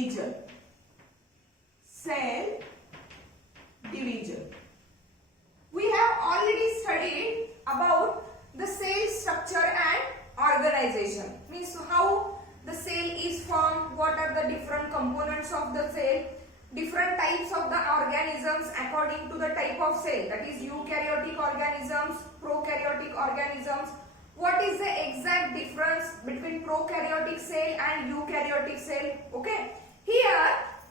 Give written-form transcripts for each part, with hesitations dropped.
division. Cell division. We have already studied about the cell structure and organization. Means how the cell is formed, what are the different components of the cell, different types of the organisms according to the type of cell, that is eukaryotic organisms, prokaryotic organisms. What is the exact difference between prokaryotic cell and eukaryotic cell? Okay, here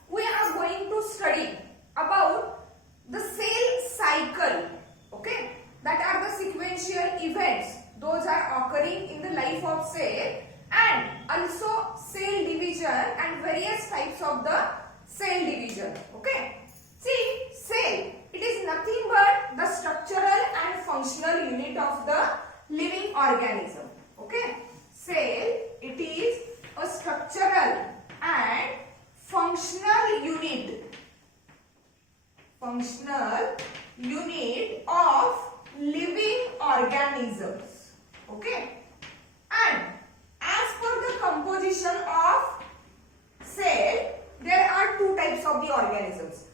we are going to study about the cell cycle. Okay, that are the sequential events, those are occurring in the life of cell, and also cell division and various types of the cell division. Okay, see, cell, it is nothing but the structural and functional unit of the living organism. Okay, cell, it is a structural and functional unit of living organisms. Okay, and as per the composition of cell, there are two types of the organisms.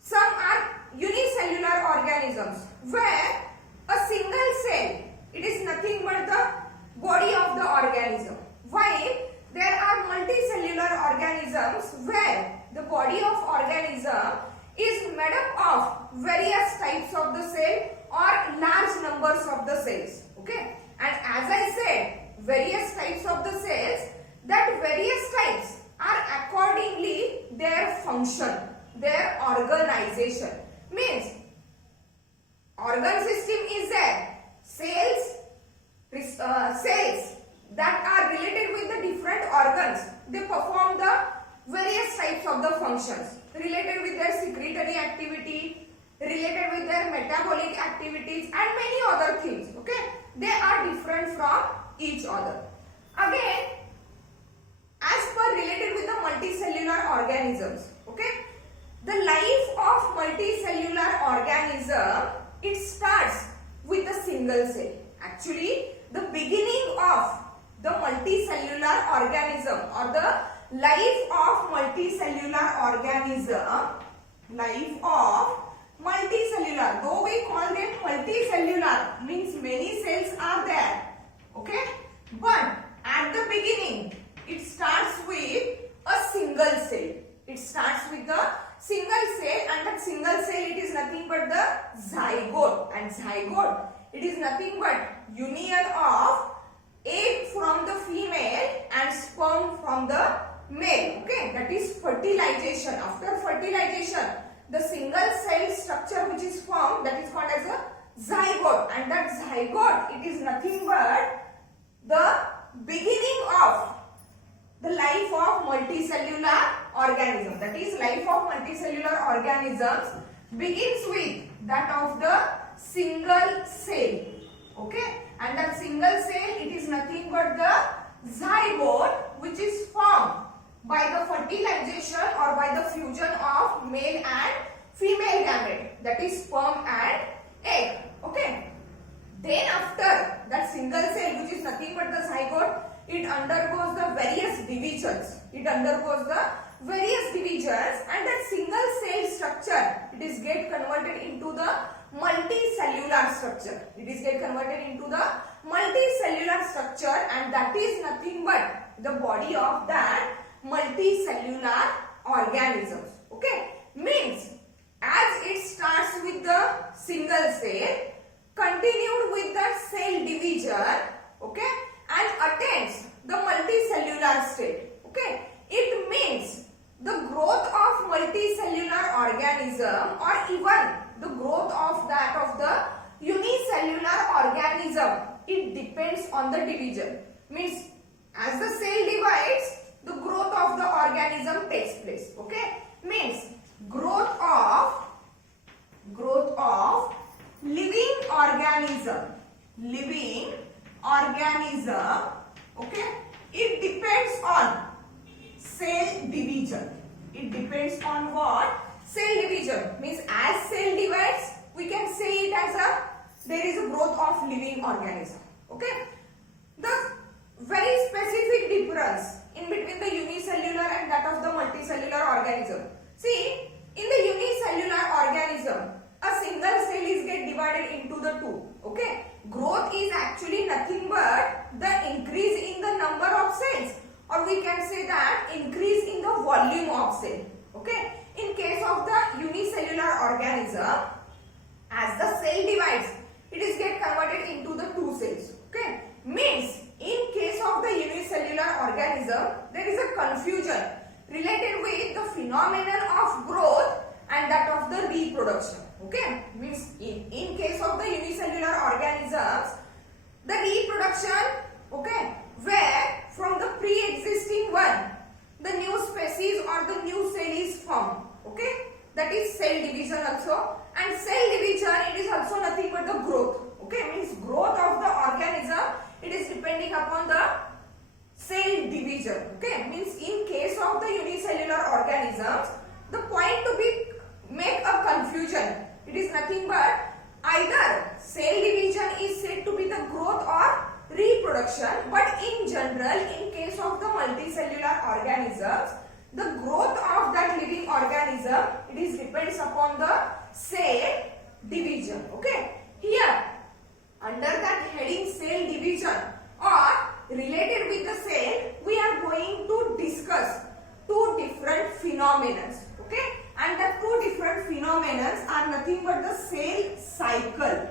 Some are unicellular organisms where a single cell, it is nothing but the body of the organism, while there are multicellular organisms where the body of organism is made up of various types of the cell or large numbers of the cells. Okay, and as I said, various types of the cells, that various types are accordingly their function, their organization. Means organ system is there, cells that are related with the different organs, they perform the various types of the functions related with their secretory activity, related with their metabolic activities and many other things. Okay, they are different from each other. Again, as per related with the multicellular organisms, okay, the life of multicellular organism, it starts with a single cell. Actually, the beginning of the multicellular organism or the life of multicellular organism, though we call them multicellular, means many cells are there. Okay, but at the beginning, it starts with a single cell. It starts with the single cell, and that single cell, it is nothing but the zygote. And zygote, it is nothing but union of egg from the female and sperm from the male. Okay, that is fertilization. After fertilization, the single cell structure which is formed, that is called as a zygote, and that zygote, it is nothing but the beginning of the life of multicellular organism. That is, life of multicellular organisms begins with that of the single cell. Okay, and that single cell, it is nothing but the zygote which is formed by the fertilization or by the fusion of male and female gamete, that is sperm and egg. Okay, then after that single cell, which is nothing but the zygote, it undergoes the various divisions. And that single cell structure, it is get converted into the multicellular structure. And that is nothing but the body of that multicellular organisms. Okay, means as it starts with the single cell, continued with the cell division, okay, and attains the multicellular state. Okay, it means the growth of multicellular organism or even the growth of that of the unicellular organism, it depends on the division. Means as the cell divides, the growth of the organism takes place. Okay, means growth of living organism, okay, it depends on cell division. It depends on what? Cell division. Means as cell divides, we can say it as there is a growth of living organism. Okay, the very specific difference in between the unicellular and that of the multicellular related with the phenomenon of growth and that of the reproduction. Okay, means in case of the unicellular organisms, the reproduction, okay, where from the pre-existing one the new species or the new cell is formed. Okay, that is cell division also, and cell division, it is also nothing but the growth. Okay, means growth of the organism, it is depending upon the cell division. Okay, means in case of the unicellular organisms, the point to be make a confusion, it is nothing but either cell division is said to be the growth or reproduction, but in general, in case of the multicellular organisms, the growth of that living organism, it is depends upon the cell division. Okay, here under that heading cell division or related with the cell, we are going to discuss two different phenomena. Okay, and the two different phenomena are nothing but the cell cycle,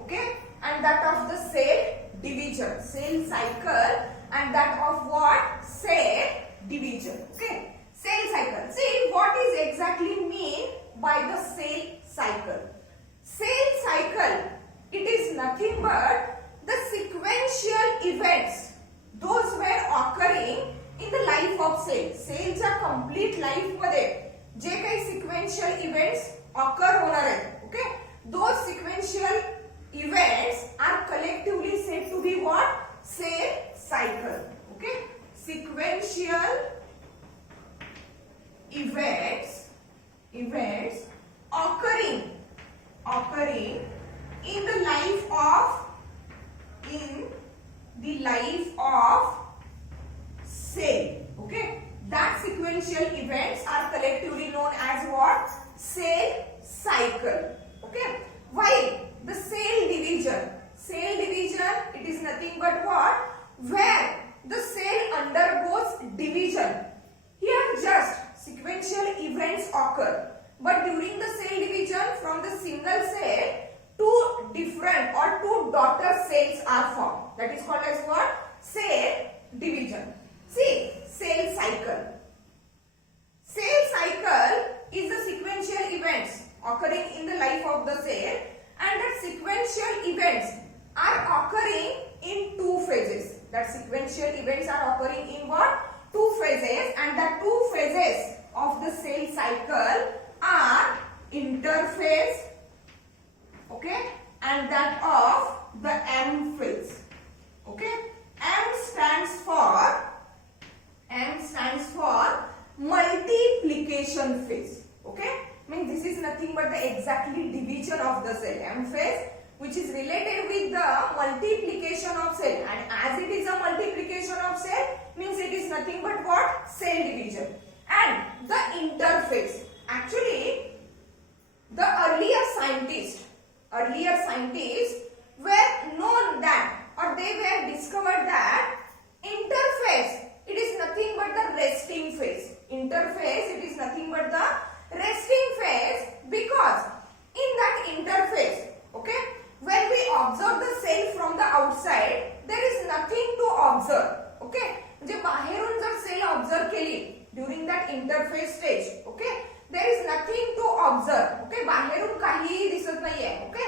okay, and that of the cell division. Cell cycle and that of what? Cell division. Okay, cell cycle. See what is exactly mean by the cell cycle. Cell cycle, it is nothing but the sequential events, those were occurring in the life of cell. Cellच्या complete life मध्ये जे काही sequential events occur होणार आहेत, okay, those sequential events are collectively said to be what? Cell cycle. Okay, sequential events occurring in the life of cell. Okay, that sequential events are collectively known as what? Cell cycle. Okay, while the cell division, it is nothing but what? Where the cell undergoes division. Here just sequential events occur, but during the cell division from the single cell, two different or two daughter cells are formed. That is called as what? Cell division. See, cell cycle. Cell cycle is the sequential events occurring in the life of the cell, and that sequential events are occurring in two phases. That sequential events are occurring in what? Two phases, and the two phases of the cell cycle are interphase, okay, and that of the M phase. Okay, M stands for multiplication phase. Okay, means this is nothing but the exactly division of the cell. M phase, which is related with the multiplication of cell, and as it is a multiplication of cell, means it is nothing but what? Cell division. And the interphase, actually the earlier scientists were known that, or they were discovered that interphase, it is nothing but the resting phase. Interphase, it is nothing but the resting phase, because in that interphase, okay, when we observe the cell from the outside, there is nothing to observe. Okay, म्हणजे बाहेरून जर cell observe केली during that interphase stage, okay, there is nothing to observe. Okay, बाहेरून काहीही दिसत नाहीये. Okay,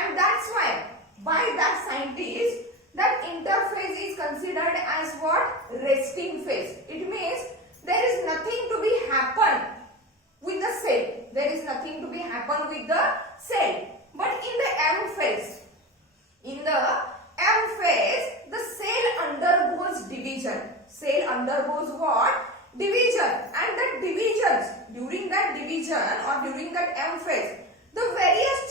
and that's why by that scientist that interphase is considered as what? Resting phase. It means there is nothing to be happen with the cell. There is nothing to be happen with the cell. But in the M phase, the cell undergoes division. Cell undergoes what? Division. And the divisions, during that division or during that M phase, the various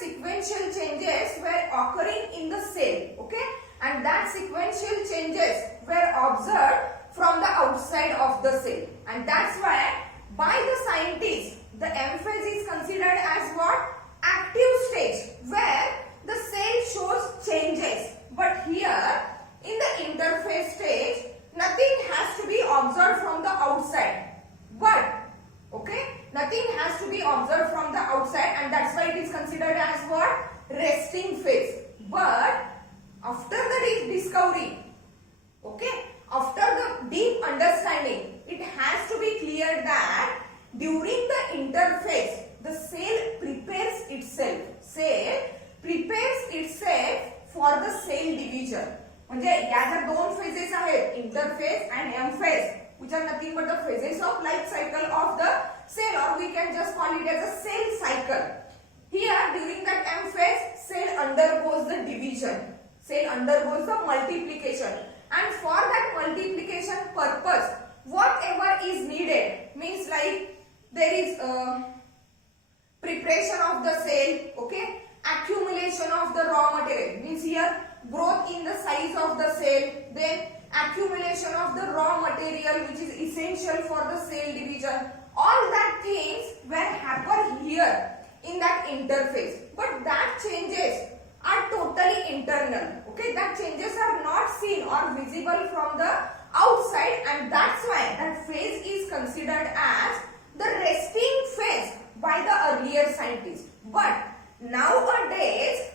sequential changes were occurring in the cell. Okay, and that sequential changes were observed from the outside of the cell, and that's why by the scientists the M phase is considered as what? Active stage, where the cell shows changes. But here in the interphase stage, nothing has to be observed from the outside, but okay, nothing has to be observed from the outside, and that's why it is considered as what? Resting phase. But after the discovery, okay, after the deep understanding, it which are nothing but the phases of life cycle of the cell, or we can just call it as a cell cycle. Here during that M phase, cell undergoes the division, cell undergoes the multiplication, and for that multiplication purpose, whatever is needed, means like there is preparation of the cell, okay, accumulation of the raw material, means here growth in the size of the cell, then accumulation of the raw material which is essential for the cell division. All that things will happen here in that interface, but that changes are totally internal, okay, that changes are not seen or visible from the outside, and that's why that phase is considered as the resting phase by the earlier scientists. But nowadays,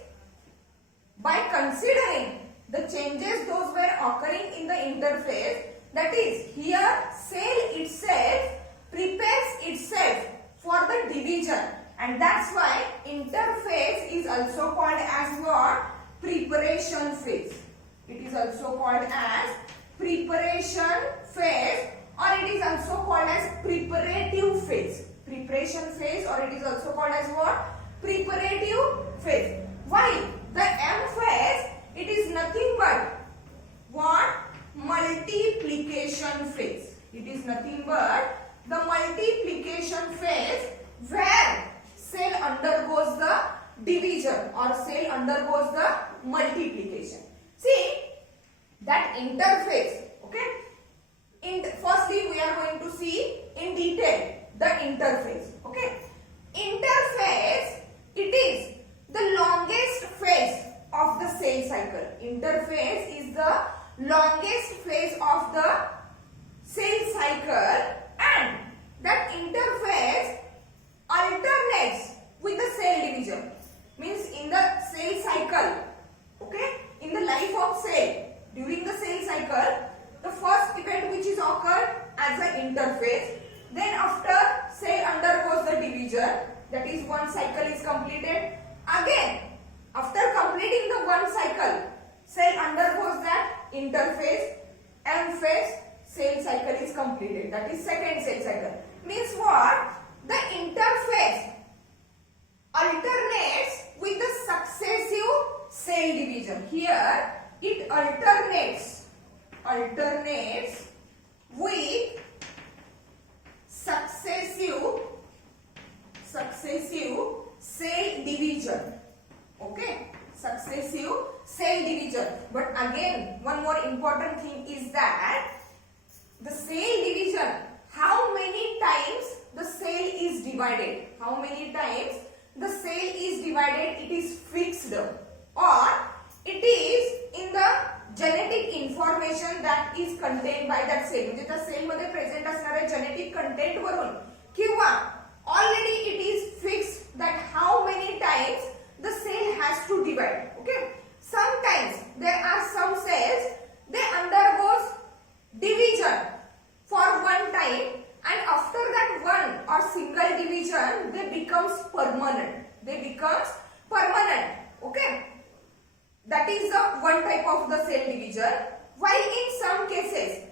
by considering the changes those were occurring in the interface, that is here cell itself prepares itself for the division, and that's why interphase is also called as what? Preparation phase. It is also called as preparation phase, or it is also called as preparative phase. Preparation phase, or it is also called as what? Preparative phase. While the M phase, it is nothing but what? Multiplication phase. It is nothing but the multiplication phase where cell undergoes the division or cell undergoes the multiplication. See that interphase, okay? Firstly, we are going to see in detail the interphase, okay? Interphase, it is the longest phase of the cell cycle. Interphase is the longest phase of the cell cycle, and that interphase alternates with the cell division. Means in the cell cycle, okay, in the life of cell, during the cell cycle, the first event which is occurred as an interphase, then after cell undergoes the division, that is one cycle is completed. Again, after completing the one cycle, cell undergoes that interphase, M phase, cell cycle is completed. That is second cell cycle. Means what? The interphase alternates with the successive cell division. Here it alternates with successive cell division. Okay, successive cell division. But again, one more important thing is that the cell division, how many times the cell is divided, how many times the cell is divided, it is fixed, or it is in the genetic information that is contained by that cell. म्हणजे त्या cell मध्ये present असणाऱ्या genetic content वरून किंवा already it is fixed that how many times the cell has to divide. Okay, sometimes there are some cells, they undergoes division for one time, and after that one or single division they becomes permanent. Okay, that is the one type of the cell division. While in some cases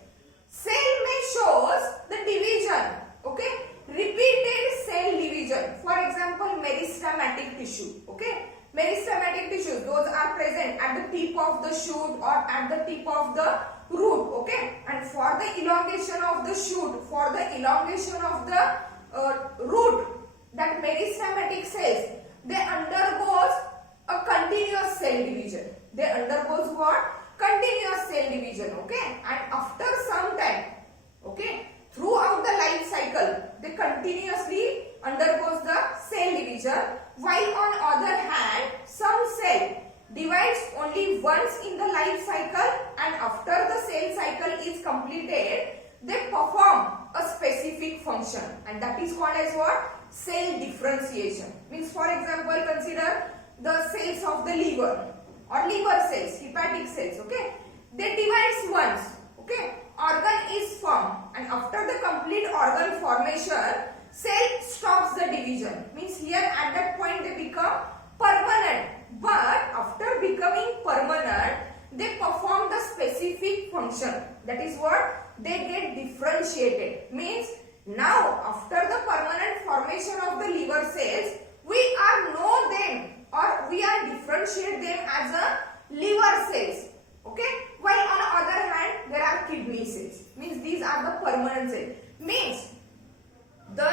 cell may shows the division, okay, repeated cell division. For example, meristematic tissue, okay, meristematic tissues, those are present at the tip of the shoot or at the tip of the root, okay, and for the elongation of the shoot, for the elongation of the root, that meristematic cells, they undergoes a continuous cell division. They undergoes what? Continuous cell division, okay, and after some time, okay, throughout the life cycle, they continuously undergoes the cell division. While on other hand, some cell divides only once in the life cycle, and after the cell cycle is completed, they perform a specific function, and that is called as what? Cell differentiation. Means, for example, consider the cells of the liver or liver cells, hepatic cells, okay, they divides once, okay, organ is formed, and after the complete organ formation, cell stops the division. Means here at that point they become permanent, but after becoming permanent, they perform the specific function. That is what? They get differentiated differentiated. Means now after the permanent formation of the liver cells, we are know them or we are differentiate them as a liver cells. Okay, while on the other hand there are kidney cells. Means these are the permanent cells. Means the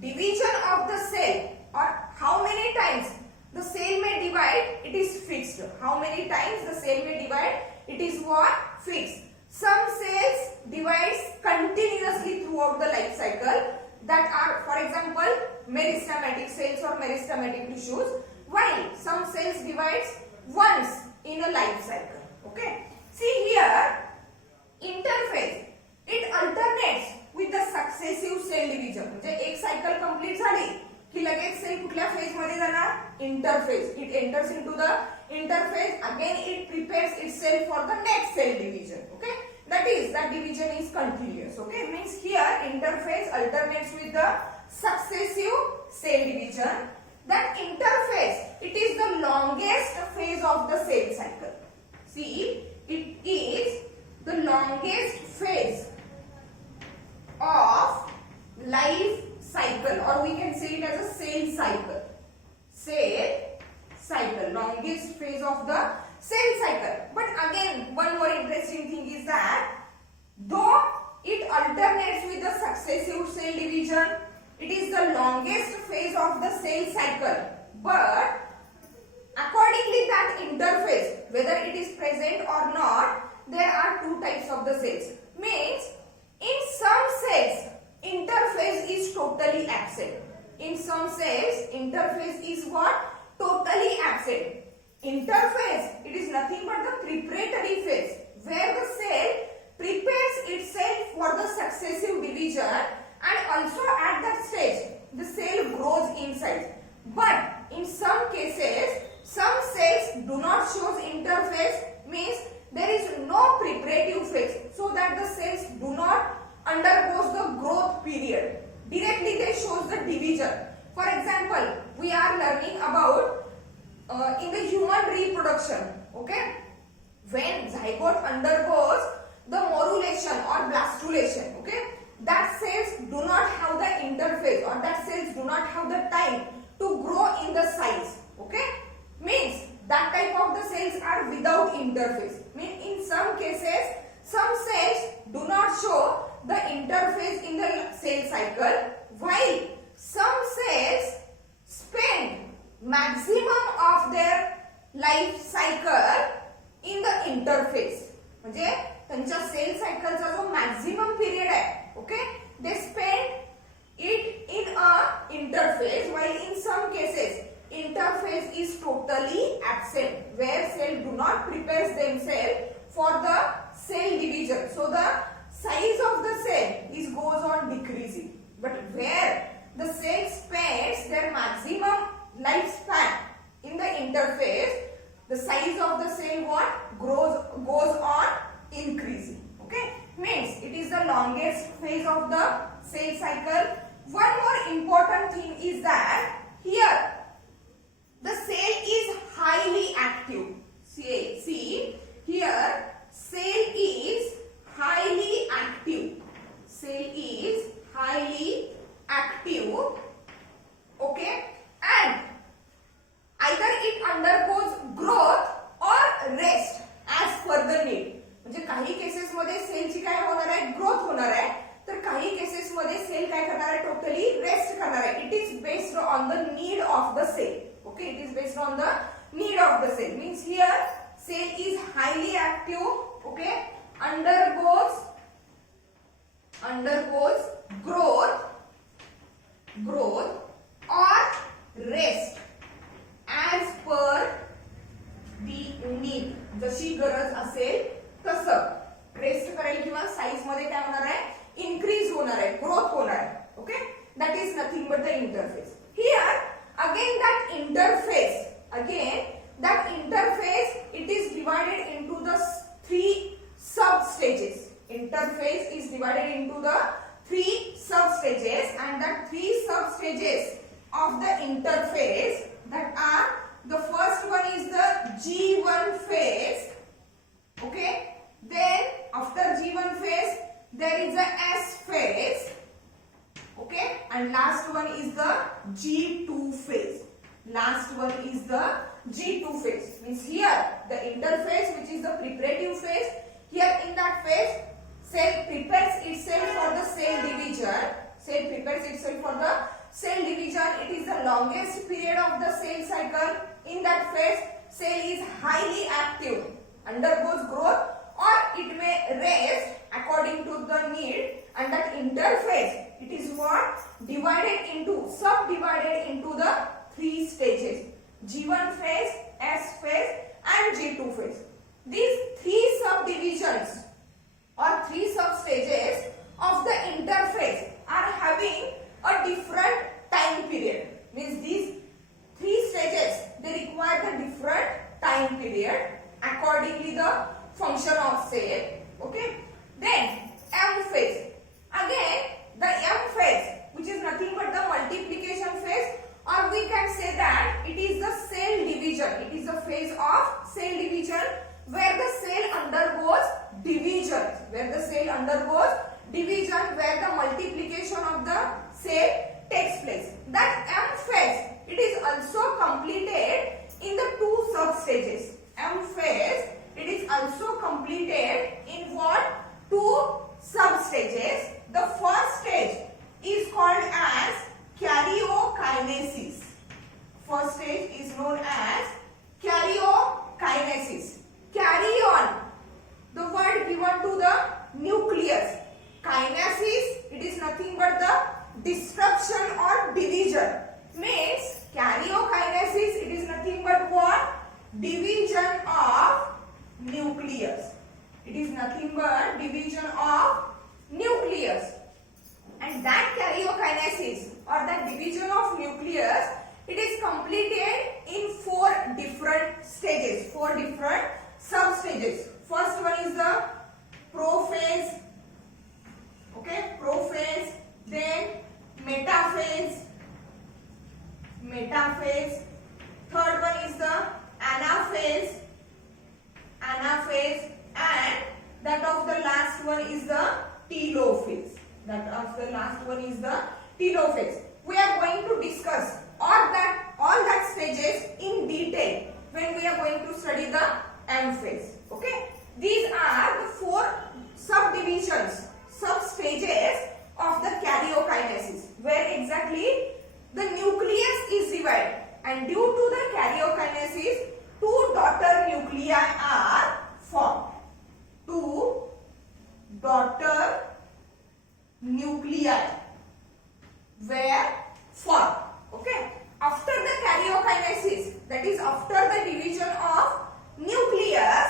division of the cell or how many times the cell may divide, it is fixed. How many times the cell may divide, it is what? Fixed. Some cells divides continuously throughout the life cycle, that are for example meristematic cells or meristematic tissues, while some cells divides once in a life cycle. Okay, see here interphase, it alternates with the successive cell division. म्हणजे एक cycle complete झाली की लगेच cell कुठल्या phase मध्ये जाणार? Interphase. It enters into the interphase, again it prepares itself for the next cell division. Okay, that is, that division is continuous. Okay, means here interphase alternates with the successive cell division. That interphase, it is the longest phase of the cell cycle. See, it is the longest phase of life cycle, or we can say it as a cell cycle. Cell cycle, longest phase of the cell cycle. But again, one more interesting thing is that though it alternates with the successive cell division, it is the longest phase of the cell cycle. But accordingly that interphase, whether it is present or not, there are two types of the cells. Means in some cells interphase is totally absent. In some cells interphase is what? Totally absent. Interphase, it is nothing but the preparatory phase where the cell prepares itself for the successive division, and also at that stage the cell grows inside. But in some cases some cells do not show interphase, means there is no preparative phase, so that the cells do not undergoes the growth period. Directly they shows the division. For example, we are learning about in the human reproduction. Okay, when zygote undergoes the morulation or blastulation, okay, that cells do not have the interphase, or that cells do not have the time to grow in the size. Okay, means that type of the cells are without interphase. Means in some cases some cells do not show the interphase in the cell cycle, while some cells spend maximum of their life cycle in the interphase. म्हणजे त्यांच्या cell सायकलचा जो maximum period आहे, okay, they spend it in a interphase, while in some cases interphase is totally absent, where cell do not prepare themselves for the cell division, so the size of the cell is goes on decreasing. But where the cell spends their maximum lifespan in the interphase, the size of the cell what goes on increasing. Okay, means it is the longest phase of the cell cycle. One more important thing is that here the cell is highly active. See here, cell is highly active. Cell is highly active. Okay, and either it undergoes growth or rest as per the need. म्हणजे काही cases मध्ये सेलची काय होणार आहे? Growth होणार आहे, तर काही केसेस मध्ये सेल काय करणार आहे? टोटली रेस्ट करणार आहे. It is based on the need of the cell. Okay, it is based on the need of the cell. Means here cell is highly active. Okay, undergoes growth or rest as per the need. जशी गरज असेल तसं rest करेल किंवा size मध्ये काय होणार आहे? इन्क्रीज होणार आहे, ग्रोथ होणार आहे. Okay, that is nothing but the interface. Here again that interface it is divided into the three sub stages. Interface is divided into the three sub stages, and that three sub stages of the interface, that are, the first one is the G1 phase. Okay, then after G1 phase there is a S phase, okay, and last one is the G2 phase. Last one is the G2 phase. Means here the interphase, which is the preparative phase. Here in that phase, cell prepares itself for the cell division. Cell prepares itself for the cell division. It is the longest period of the cell cycle. In that phase, cell is highly active, undergoes growth, or it may rest according to the need. And that interphase, it is what? Subdivided into the 3 stages. G1 phase, S phase and G2 phase. These 3 subdivisions or 3 substages of the interphase are having a different time period. Means these 3 stages, they require the different time period accordingly the function of cell. Okay. Then M phase. Again the M phase, which is nothing but the multiplication phase, or we can say that it is the cell division. It is the phase of cell division where the cell undergoes division. Where the multiplication of the cell takes place. That M phase, it is also completed in the 2 substages. M phase, it is also completed in what? 2 substages. The first stage is called as karyokinesis. First stage is known as karyokinesis. Carry on. The word given to the nucleus. Kinesis, it is nothing but the disruption or division. Means karyokinesis, it is nothing but what? Division of nucleus. It is nothing but division of nucleus. And that karyokinesis or that division of nucleus, it is completed in 4 different stages, 4 different substages. First one is the prophase, okay, prophase, then metaphase, third one is the anaphase, and that of the last one is the telophase. We are going to discuss all that stages in detail when we are going to study the M phase. Okay, these are the 4 subdivisions, substages of the karyokinesis, where exactly the nucleus is divided, and due to the karyokinesis, 2 daughter nuclei are formed. 2 daughter nuclei were formed. Okay. After the karyokinesis, that is after the division of nucleus,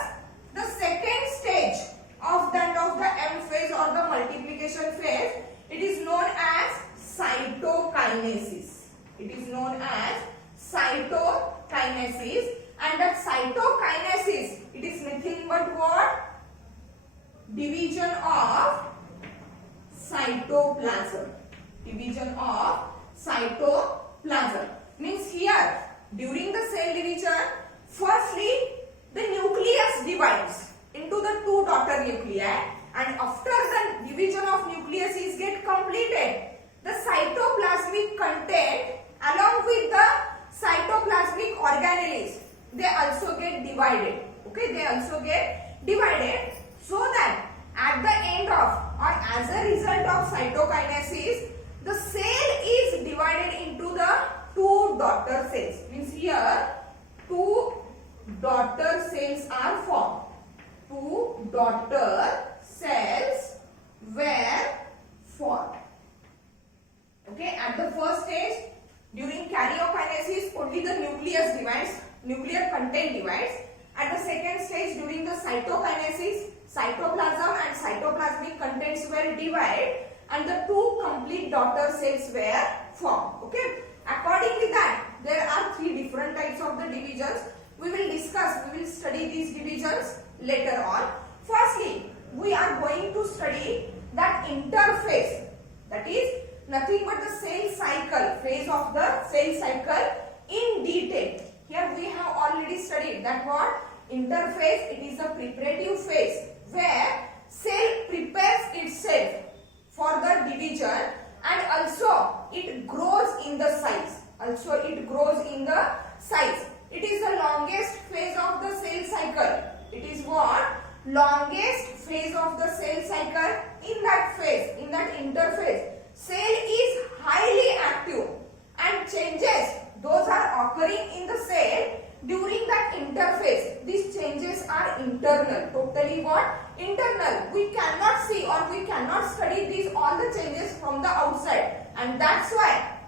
the second stage of that of the M phase or the multiplication phase, it is known as cytokinesis. And that cytokinesis, it is nothing but what? Division of cytoplasm. Means here, during the cell division, firstly the nucleus divides into the 2 daughter nuclei, and after the division of nucleus is get completed, the cytoplasmic content along with the cytoplasmic organelles, they also get divided. Okay, so that at the end of or as a result of cytokinesis, the cell is divided into the 2 daughter cells. Means here 2 daughter cells are formed. 2 daughter cells were formed. Okay, at the first stage, during karyokinesis, only the nucleus divides, nuclear content divides. At the second stage, during the cytokinesis, cytoplasm and cytoplasmic contents were divided, and the 2 complete daughter cells were formed. Okay. Accordingly that, there are 3 different types of the divisions. We will study these divisions later on. Firstly, we are going to study that interphase. That is nothing but the cell cycle, phase of the cell cycle in detail. Here we have already studied that what? Interphase, it is the preparative phase where cell prepares itself for the division and also it grows in the size. It is the longest phase of the cell cycle. It is what? Longest phase of the cell cycle. In that phase, in that interphase, cell is highly active and changes, those are occurring in the cell during that interphase. These changes are internal. Totally what? Internal. We cannot see or we cannot study these all the changes from the outside. And that's why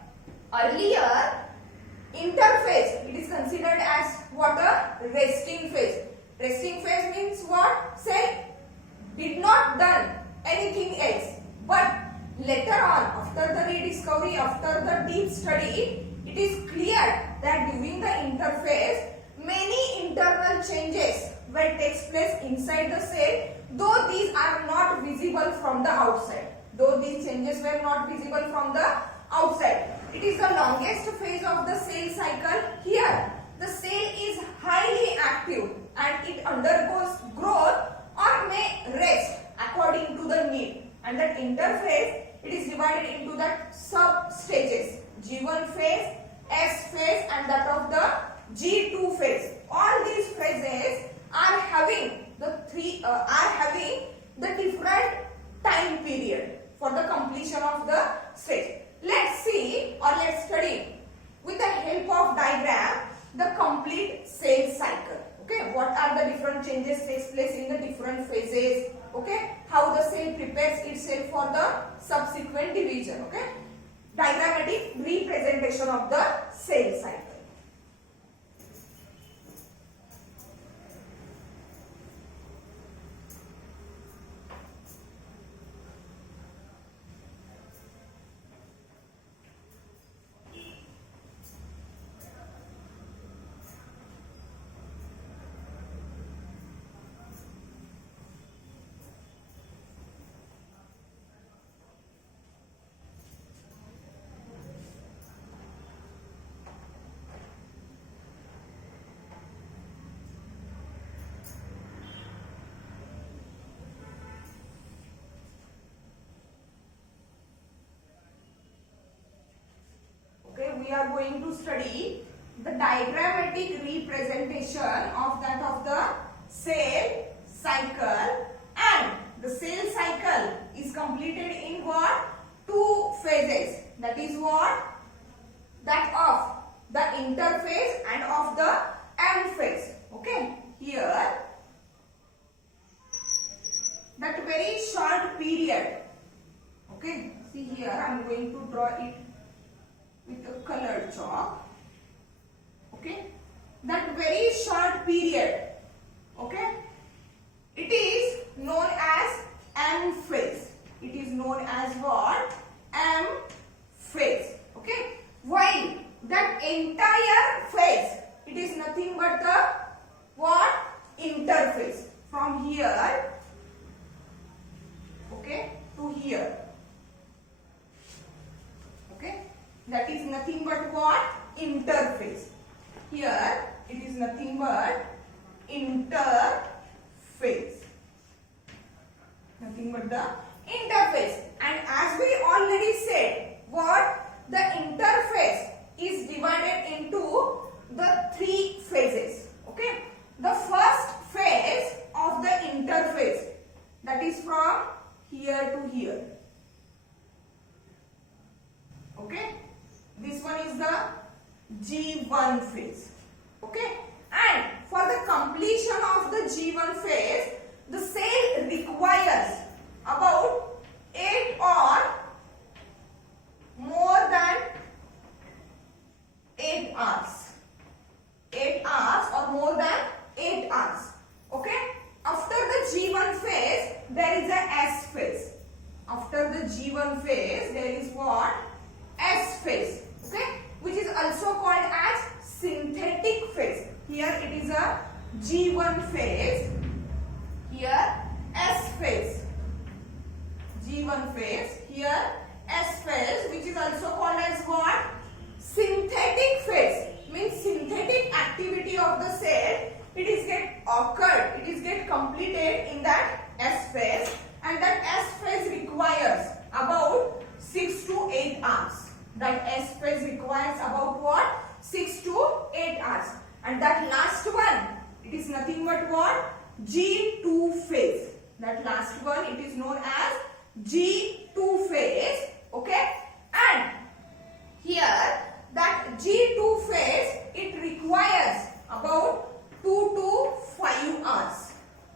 earlier interphase, it is considered as what? A resting phase. Resting phase means what? Cell did not done anything else. But later on, after the rediscovery, after the deep study, it is clear that during the interphase, many internal changes will take place inside the cell, though these are not visible from the outside. Though these changes were not visible from the outside. It is the longest phase of the cell cycle. Here, the cell is highly active and it undergoes growth or may rest according to the need. And that interphase, it is divided into that sub stages: G1 phase, S phase, and that of the G2 phase. All these phases are having the different time period for the completion of the stage. Let's see or let's study with the help of diagram the complete cell cycle. Okay, what are the different changes takes place in the different phases? Okay, how the cell prepares itself for the subsequent division. Okay, diagrammatic representation of the cell cycle. We are going to study the diagrammatic representation of that of the cell cycle, and the cell cycle is completed in what? Two phases. That is what? That of the interphase and of the M phase. Okay, here that very short period. Okay, see here I am going to draw it with a colored chalk. Okay, that very short period, okay, it is known as M phase. It is known as what? M phase. Okay, while that entire phase, it is nothing but the what? Interphase. From here, okay, to here. Okay, that is nothing but what? Interphase. Here it is nothing but interphase. Nothing but the interphase. And as we already said, what? The interphase is divided into the three phases. Okay, the first phase of the interphase, that is from here to here. Okay, this one is the G1 phase. Okay, and for the completion of the G1 phase, the cell requires about 8 or more than 8 hours. 8 hours or more than 8 hours. Okay, after the G1 phase, there is a S phase. After the G1 phase, there is what? S phase. Okay, which is also called as synthetic phase. Here it is a G1 phase. Here S phase. G1 phase. Here S phase, which is also called as what? Synthetic phase. Means synthetic activity of the cell. It is get occurred. It is get completed in that S phase. That S phase requires about what? 6 to 8 hours. And that last one, it is nothing but what? G2 phase. That last one, it is known as G2 phase. Okay? And here, that G2 phase, it requires about 2 to 5 hours.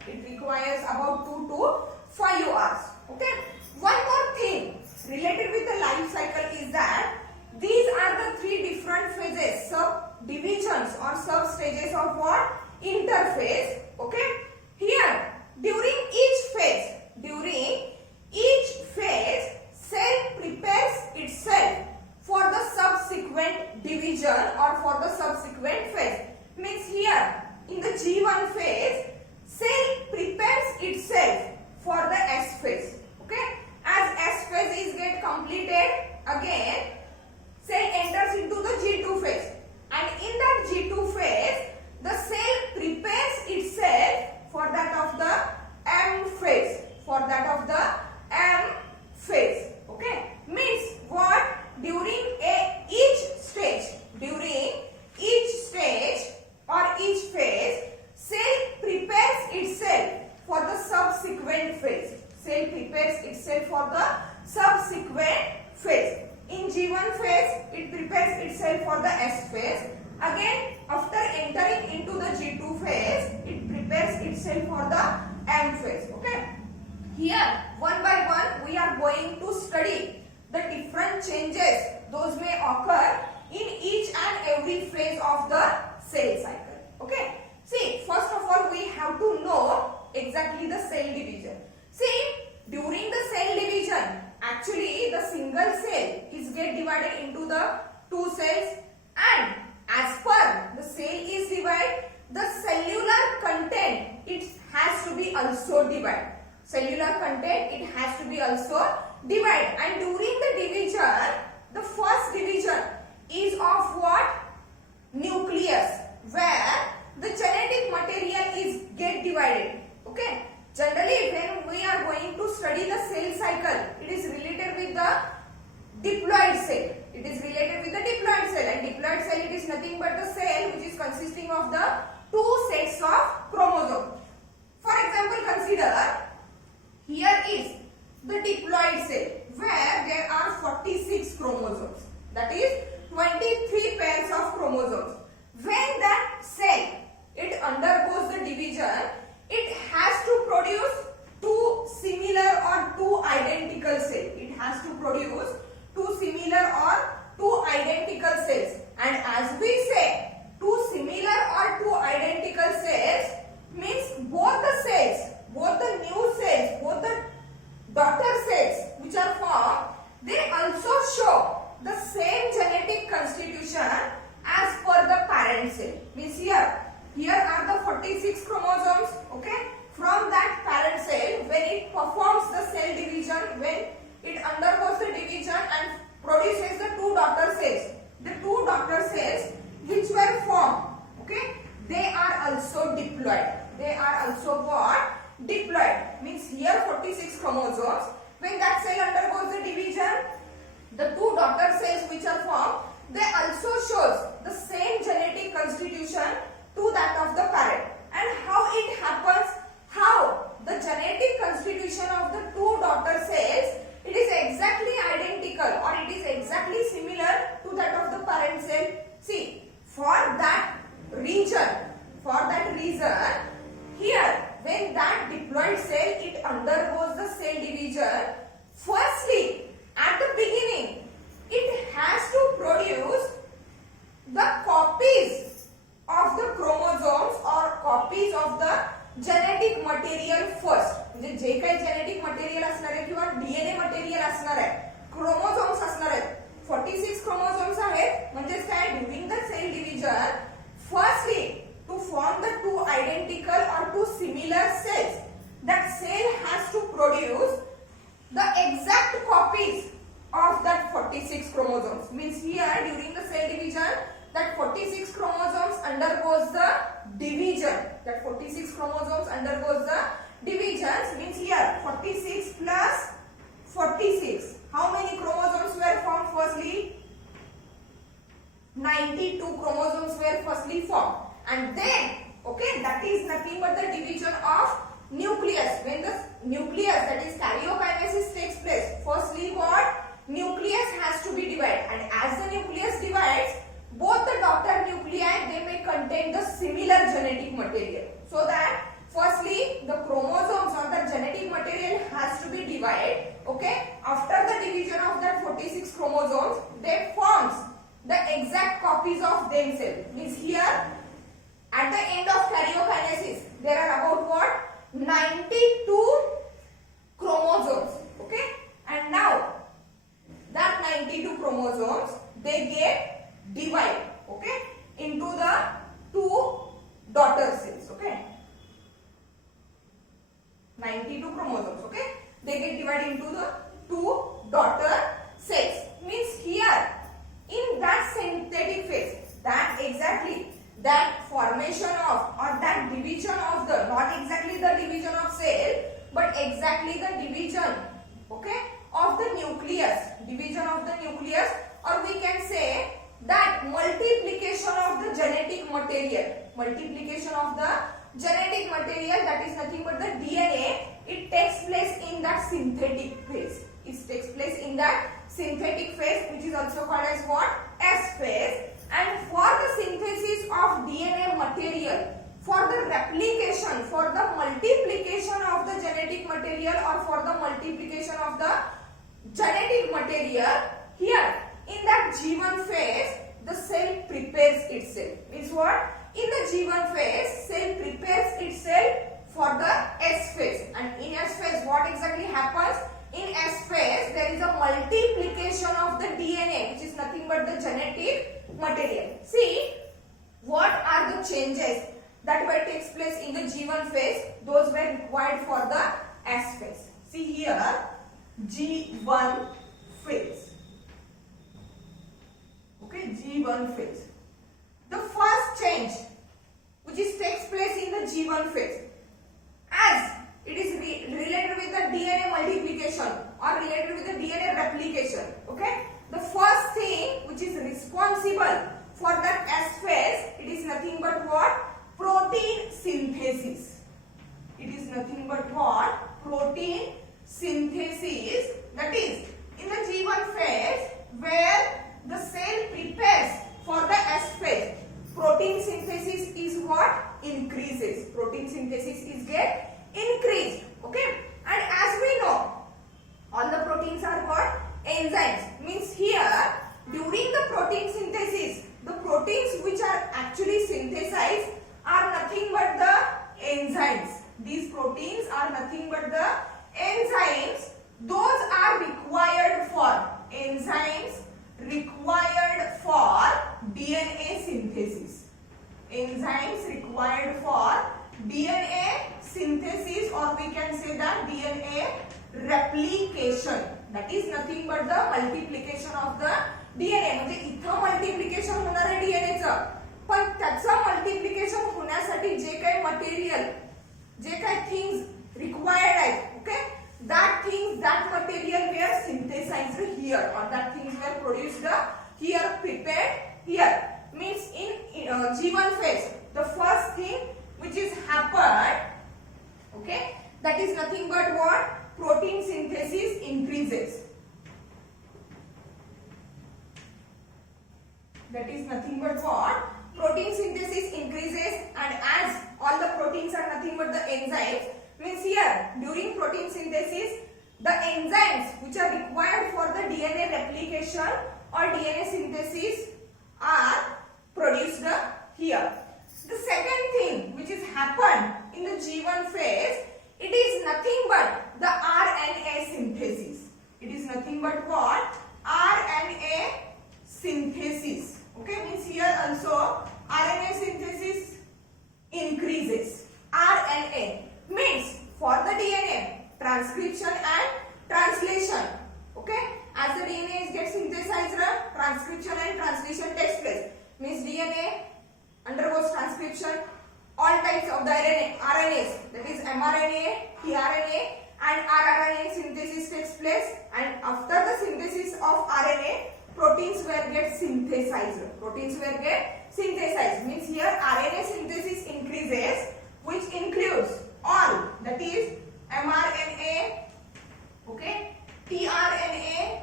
It requires about 2 to 5 hours. Okay? One more thing related with the life cycle is that these are the 3 different phases, subdivisions or sub-stages of what? Interphase. Okay? Here, during each phase, cell prepares itself for the subsequent division or for the subsequent phase. Means here, in the G1 phase, cell prepares itself for the S phase. Okay? As S phase is get completed, again, cell enters into the G2 phase. And in that G2 phase, the cell prepares itself for that of the M phase. For that of the M phase. Okay? Means what? During each stage or each phase, cell prepares itself for the subsequent phase. Cell prepares itself for the subsequent phase. In G1 phase, it prepares itself for the S phase. Again, after entering into the G2 phase, it prepares itself for the M phase. Okay? Here, one by one, we are going to study the different changes those may occur in each and every phase of the cell cycle. Okay? See, first of all, we have to know exactly the cell division. See, during the cell division, actually the single cell is get divided into the 2 cells, and as per the cell is divided, the cellular content, it has to be also divided. Cellular content, it has to be also divided. And during the division, the first division is of what? Nucleus, where the genetic material is get divided. Okay? Generally, when we are going to study the cell cycle, it is related with the diploid cell. It is related with the diploid cell, and diploid cell, it is nothing but the cell which is consisting of the 2 sets of chromosomes. For example, consider here is the diploid cell where there are 46 chromosomes. That is 23 pairs of chromosomes. When that cell, it undergoes the division, it has to produce 2 similar or 2 identical cells. It has to produce 2 similar or 2 identical cells. And as we say, 2 similar or 2 identical cells means both the cells, both the new cells, both the daughter cells which are formed, they also show the same genetic constitution as per the parent cell. Means here are the 46 chromosomes. Okay? From that parent cell, when it performs the cell division, when it undergoes the division and produces the 2 daughter cells, the 2 daughter cells which were formed, okay, they are also diploid. They are also what? Diploid. Means here 46 chromosomes. When that cell undergoes the division, the 2 daughter cells which are formed, they also shows the same genetic constitution to that of the parent. And how it happens? How the genetic constitution of the 2 daughter cells, it is exactly identical or it is exactly similar to that of the parent cell. See, for that reason, here when that diploid cell, it undergoes the cell division, firstly at the beginning it has to produce the copies of the chromosomes or copies of the genetic material first. म्हणजे जे काही genetic material असणार आहे किंवा DNA material असणार आहे, chromosomes असणार आहेत, 46 chromosomes आहेत. म्हणजे काय? During the cell division, firstly to form the 2 identical or 2 similar cells, that cell has to produce the exact copies of that 46 chromosomes. Means here during the cell division, that 46 chromosomes undergoes the division. That 46 chromosomes undergoes the divisions. Means here 46 plus 46. How many chromosomes were formed? Firstly and then, okay, that is nothing but the division of nucleus. When the nucleus, that is karyokinesis, takes place, firstly what? Nucleus has to be divided, and as the nucleus divides, both the daughter nuclei, they may contain the similar genetic material. So that firstly the chromosomes or the genetic material has to be divided. Okay, after the division of that 46 chromosomes, they forms the exact copies of themselves. Means here at the end of karyokinesis there are about what? 92 chromosomes. Okay, and now that 92 chromosomes, they get divided, okay, into the two daughter cells. Okay, 92 chromosomes, okay, they get divided into the two daughter cells. Means here in that synthetic phase, that exactly that formation of or that division of the, not exactly the division of cell, but exactly the division, okay, of the nucleus, division of the nucleus, or we can say that multiplication of the genetic material, multiplication of the genetic material, that is nothing but the DNA, it takes place in that synthetic phase. It takes place in that synthetic phase, which is also called as what? S phase. And for the synthesis of DNA material, for the replication, for the multiplication of the genetic material, or for the multiplication of the genetic material, here in that G1 phase, the cell prepares itself. Means what? In the G1 phase, cell prepares itself for the S phase. And in S phase, what exactly happens? In S phase, there is a multiplication of the DNA, which is nothing but the genetic material. See, what are the changes that were takes place in the G1 phase? Those were required for the S phase. See here, G1 phase. Okay, G1 phase. The first change which is takes place in the G1 phase, as it is related with the DNA multiplication or related with the DNA replication. Okay, the first thing which is responsible for that S phase, it is nothing but what? Protein synthesis. It is nothing but what? Protein synthesis. That is in the G1 phase where the cell prepares for the S phase, protein synthesis is what? Increases. Protein synthesis is get increased. Okay, and as we know, all the proteins are what? Enzymes. Means here during the protein synthesis, the proteins which are actually synthesized are nothing but the enzymes. These proteins are nothing but the enzymes. Those are required for enzymes required for DNA synthesis. Enzymes required for DNA synthesis, or we can say that DNA replication. That is nothing but the multiplication of the DNA. म्हणजे इथं multiplication होणार आहे DNA चं, पण त्याचं multiplication होण्यासाठी जे काही material, जे काही थिंग्स रिक्वायर्ड आहेत, okay, that things, that material were synthesized here, or that things were produced here, prepared here. Means in G1 phase, the first thing which is happened, okay, that is nothing but what? Protein synthesis increases. That is nothing but what? Protein synthesis increases, and as all the proteins are nothing but the enzymes, means here during protein synthesis, the enzymes which are required for the DNA replication or DNA synthesis are produced here. The second thing which is happened in the G1 phase, it is nothing but the RNA synthesis. It is nothing but what? RNA synthesis. Okay, means here also RNA synthesis increases. RNA means for the DNA transcription and translation. Okay, as the DNA gets synthesized, transcription and translation takes place. Means DNA undergoes transcription, all types of the RNAs, that is mRNA, tRNA and rRNA synthesis takes place, and after the synthesis of RNA, proteins were get synthesized. Proteins were get synthesized means here RNA synthesis increases, which includes all, that is mRNA, okay, tRNA,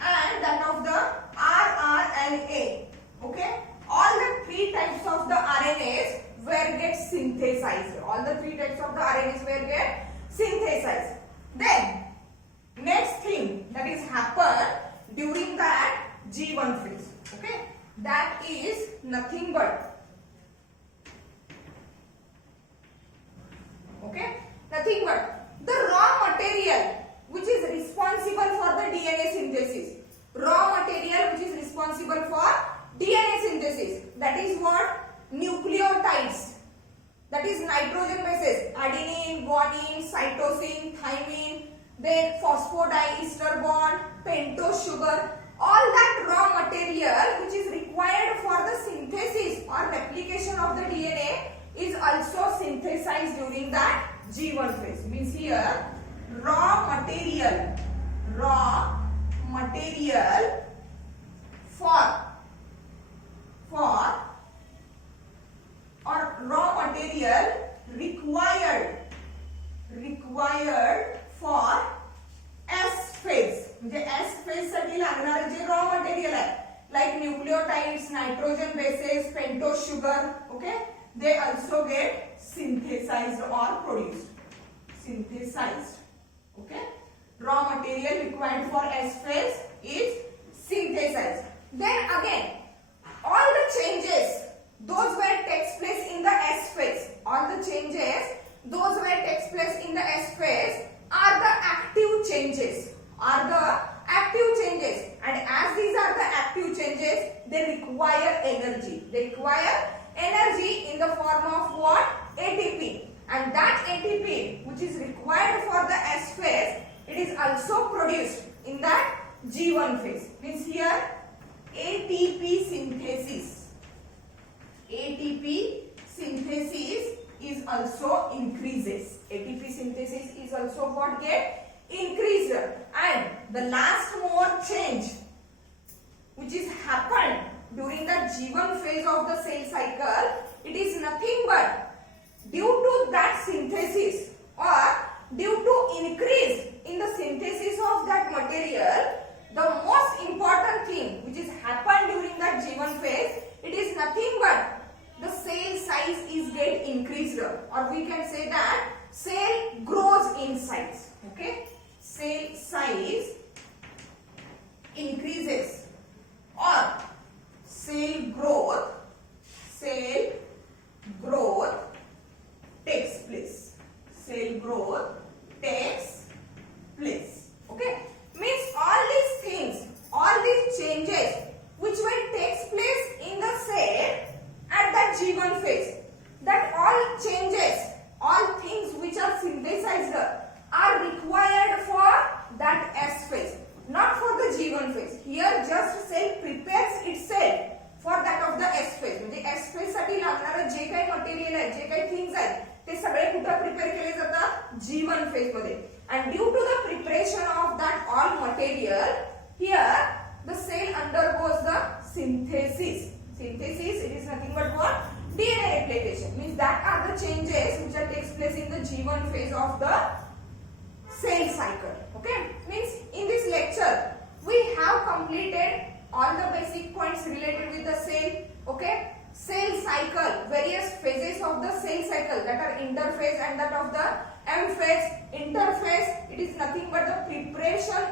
and that of the rRNA, okay. All the three types of the RNAs were get synthesized. All the three types of the RNAs were get synthesized. Then next thing that is happen during that G1 phase, okay, that is nothing but, okay, nothing but the raw material which is responsible for the DNA synthesis. Raw material which is responsible for DNA synthesis, that is what? Nucleotides, that is nitrogen bases, adenine, guanine, cytosine, thymine, then phosphodiester bond, pentose sugar. All that raw material which is required for the synthesis or replication of the DNA is also synthesized during that G1 phase. Means here raw material for or raw material required for S phase. म्हणजे S phase साठी लागणारे जे raw material आहे, like nucleotides, nitrogen bases, pentose sugar, okay, they also get synthesized or produced. Synthesized, okay. Raw material required for S phase is synthesized. Then again, all the changes those where takes place in the S phase, all the changes those where takes place in the S phase are the active changes, and as these are the active changes, they require energy. They require energy in the form of what? ATP. And that ATP which is required for the S phase, it is also produced in that G1 phase. Means here ATP synthesis is also increases. ATP synthesis is also what get increased. And the last more change which is happened during the G1 phase of the cell cycle, it is nothing but due to that synthesis or due to increase in the synthesis of that material, the most important thing which is happened during that G1 phase, it is nothing but the cell size is get increased, or we can say that cell grows in size, okay. Cell size increases or cell growth takes place. Cell growth takes place, okay. Means all these things, all these changes which will takes place in the cell at that G1 phase, that all changes, all things which are synthesized are required for that S phase, not for the G1 phase. Here just cell prepares itself for that of the S phase. म्हणजे S phase साठी लागणारे जे काही material आहे, जे काही things आहेत, ते सगळे कुठे प्रिपेअर केले जातात? G1 phase मध्ये. And due to the preparation of that all material, here the cell undergoes the synthesis. Synthesis, it is nothing but what? DNA replication. Means that are the changes which are takes place in the G1 phase of the cell cycle. Okay? Means in this lecture we have completed all the basic points related with the cell. Okay? Cell cycle, various phases of the cell cycle, that are interphase and that of the M phase. Interphase, it is nothing but the preparation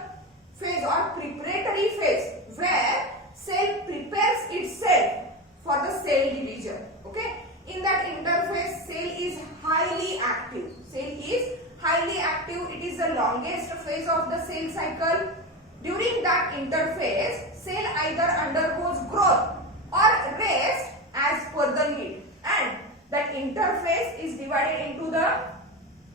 phase or preparatory phase where cell prepares itself for the cell division. Okay? In that interphase, cell is highly active. Cell is highly active. It is the longest phase of the cell cycle. During that interphase, cell either undergoes growth or rest as per the need. And that interphase is divided into the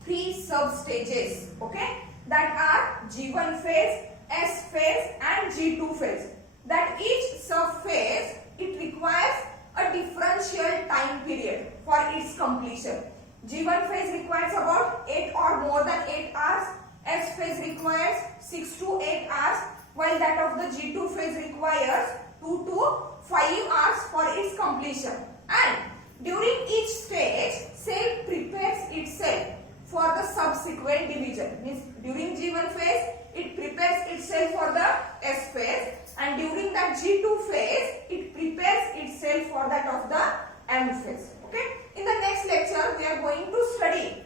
3 sub-stages. Okay? That are G1 phase, S phase and G2 phase. That each sub-phase, it requires a differential time period for its completion. G1 phase requires about 8 or more than 8 hours. S phase requires 6 to 8 hours while that of the G2 phase requires 2 to 5 hours for its completion. And during each stage, cell prepares itself for the subsequent division. Means during G1 phase, it prepares itself for the S phase, and during that G2 phase, it prepares itself for that of the M phase. Okay. In the next lecture, we are going to study